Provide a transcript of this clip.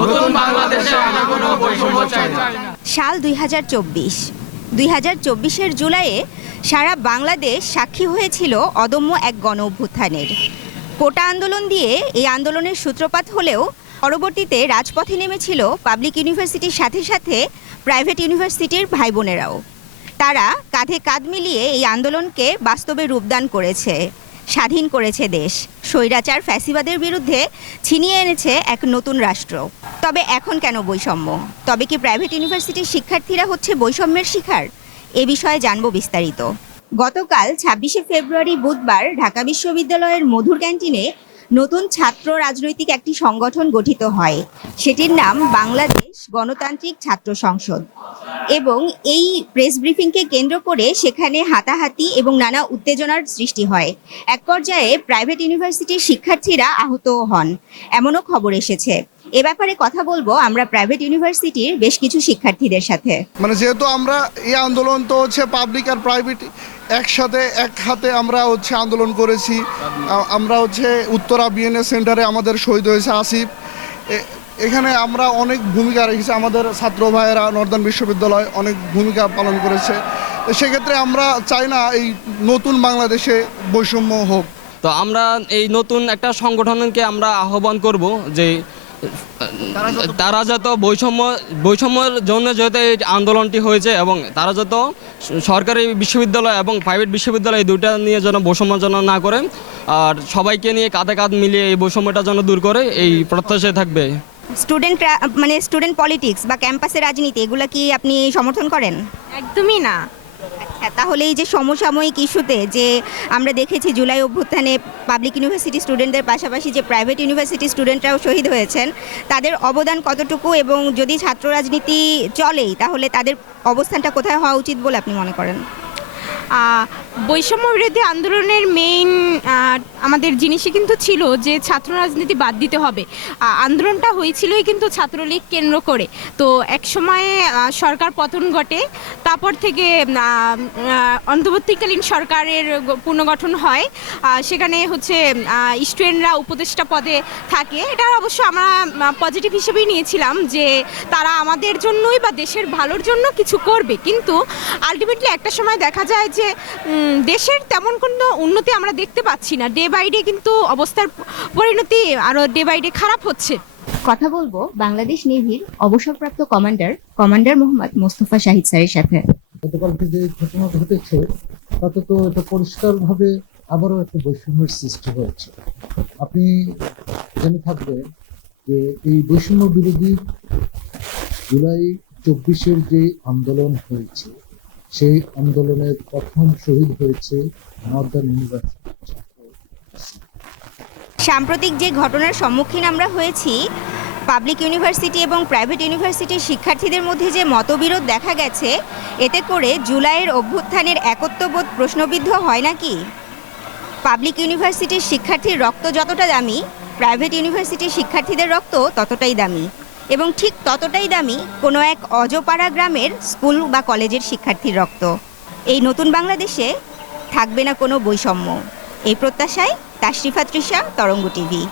নতুন বাংলাদেশে আমরা কোনো বৈষম্য চাই না। সাল 2024 জুলাইয়ে সারা বাংলাদেশ সাক্ষী হয়েছিল অদম্য এক গণ অভ্যুত্থানের। কোটা আন্দোলন দিয়ে এই আন্দোলনের সূত্রপাত হলেও পরবর্তীতে রাজপথে নেমেছিল পাবলিক ইউনিভার্সিটির সাথে সাথে প্রাইভেট ইউনিভার্সিটির ভাই বোনেরাও। তারা কাঁধে কাঁধ মিলিয়ে এই আন্দোলনকে বাস্তবে রূপদান করেছে, স্বাধীন করেছে দেশ, স্বৈরাচার ফ্যাসিবাদের বিরুদ্ধে ছিনিয়ে এনেছে এক নতুন রাষ্ট্র। তবে এখন কেন বৈষম্য? তবে কি প্রাইভেট ইউনিভার্সিটির শিক্ষার্থীরা হচ্ছে বৈষম্যের শিকার? এ বিষয়ে জানব বিস্তারিত। গতকাল 26শে ফেব্রুয়ারি বুধবার ঢাকা বিশ্ববিদ্যালয়ের মধুর ক্যান্টিনে নতুন ছাত্র রাজনৈতিক একটি সংগঠন গঠিত হয়। সেটির নাম বাংলাদেশ গণতান্ত্রিক ছাত্র সংসদ। এবং এই প্রেস ব্রিফিংকে কেন্দ্র করে সেখানে হাতাহাতি এবং নানা উত্তেজনার সৃষ্টি হয়। এক পর্যায়ে প্রাইভেট ইউনিভার্সিটির শিক্ষার্থীরা আহতও হন, এমনও খবর এসেছে। এ ব্যাপারে কথা বলবো আমরা প্রাইভেট ইউনিভার্সিটির বেশ কিছু শিক্ষার্থীদের সাথে। যেহেতু আমরা এই আন্দোলন তো হচ্ছে পাবলিক আর প্রাইভেট একসাথে এক হাতে আমরা হচ্ছে আন্দোলন করেছি। আমরা হচ্ছে উত্তরা বিএনএ সেন্টারে আমাদের শহীদ হয়েছে আসিফ। এখানে আমরা অনেক ভূমিকা রেখেছি, আমাদের ছাত্র ভাইয়েরা নর্দার্ন বিশ্ববিদ্যালয় অনেক ভূমিকা পালন করেছে। সেক্ষেত্রে আমরা চাই না এই নতুন বাংলাদেশে বৈষম্য হোক। তো আমরা এই নতুন একটা সংগঠনকে আমরা আহ্বান করব যে তারা যত বৈষম্যের জন্য যেহেতু এই আন্দোলনটি হয়েছে এবং তারা যত সরকারি বিশ্ববিদ্যালয় এবং প্রাইভেট বিশ্ববিদ্যালয় দুইটা নিয়ে যেন বৈষম্য যেন না করে, আর সবাইকে নিয়ে কাঁধে কাঁধ মিলিয়ে এই বৈষম্যটা যেন দূর করে, এই প্রত্যাশায় থাকবে। স্টুডেন্টরা স্টুডেন্ট পলিটিক্স বা ক্যাম্পাসের রাজনীতি এগুলো কি আপনি সমর্থন করেন? একদমই না। তাহলে এই যে সমসাময়িক ইস্যুতে যে আমরা দেখেছি জুলাই অভ্যুত্থানে পাবলিক ইউনিভার্সিটি স্টুডেন্টদের পাশাপাশি যে প্রাইভেট ইউনিভার্সিটি স্টুডেন্টরাও শহীদ হয়েছেন, তাদের অবদান কতটুকু এবং যদি ছাত্র রাজনীতি চলেই তাহলে তাদের অবস্থানটা কোথায় হওয়া উচিত বলে আপনি মনে করেন? বৈষম্য বিরোধী আন্দোলনের মেইন আমাদের জিনিসই কিন্তু ছিল যে ছাত্র রাজনীতি বাদ দিতে হবে। আন্দোলনটা হয়েছিলই কিন্তু ছাত্রলীগ কেন্দ্র করে। তো এক সময়ে সরকার পতন ঘটে, তারপর থেকে অন্তর্বর্তীকালীন সরকারের পুনর্গঠন হয়। সেখানে হচ্ছে স্টুডেন্টরা উপদেষ্টা পদে থাকে। এটা অবশ্য আমরা পজিটিভ হিসেবেই নিয়েছিলাম যে তারা আমাদের জন্যই বা দেশের ভালোর জন্য কিছু করবে, কিন্তু আলটিমেটলি একটা সময় দেখা যায় যে দেশের তেমন কোনো উন্নতি আমরা দেখতে পাচ্ছি না। ডে বাই ডে কিন্তু অবস্থার পরিণতি আরও ডে বাই ডে খারাপ হচ্ছে। কথা বলবো বাংলাদেশ নেভির অবসরপ্রাপ্ত কমান্ডার মোহাম্মদ মোস্তফা শাহিদ স্যারের সাথে। গতকালকে যে ঘটনা ঘটেছে তাতে তো এটা পরিষ্কারভাবে আবারও একটা বৈষম্যের সৃষ্টি হয়েছে। আপনি জেনে থাকবেন যে এই বৈষম্য বিরোধী জুলাই 24-এর যে আন্দোলন হয়েছে, সেই আন্দোলনের প্রথম শহীদ হয়েছে নর্দার্ন ইউনিভার্সিটি। সাম্প্রতিক যে ঘটনার সম্মুখীন আমরা হয়েছি, পাবলিক ইউনিভার্সিটি এবং প্রাইভেট ইউনিভার্সিটির শিক্ষার্থীদের মধ্যে যে মতবিরোধ দেখা গেছে, এতে করে জুলাইয়ের অভ্যুত্থানের একত্ববোধ প্রশ্নবিদ্ধ হয় নাকি? পাবলিক ইউনিভার্সিটির শিক্ষার্থীর রক্ত যতটা দামি, প্রাইভেট ইউনিভার্সিটির শিক্ষার্থীদের রক্ত ততটাই দামি, এবং ঠিক ততটাই দামি কোনো এক অজপাড়া গ্রামের স্কুল বা কলেজের শিক্ষার্থীর রক্ত। এই নতুন বাংলাদেশে থাকবে না কোনো বৈষম্য, এই প্রত্যাশায় তাশরিফা তৃষা, তরঙ্গ টিভি।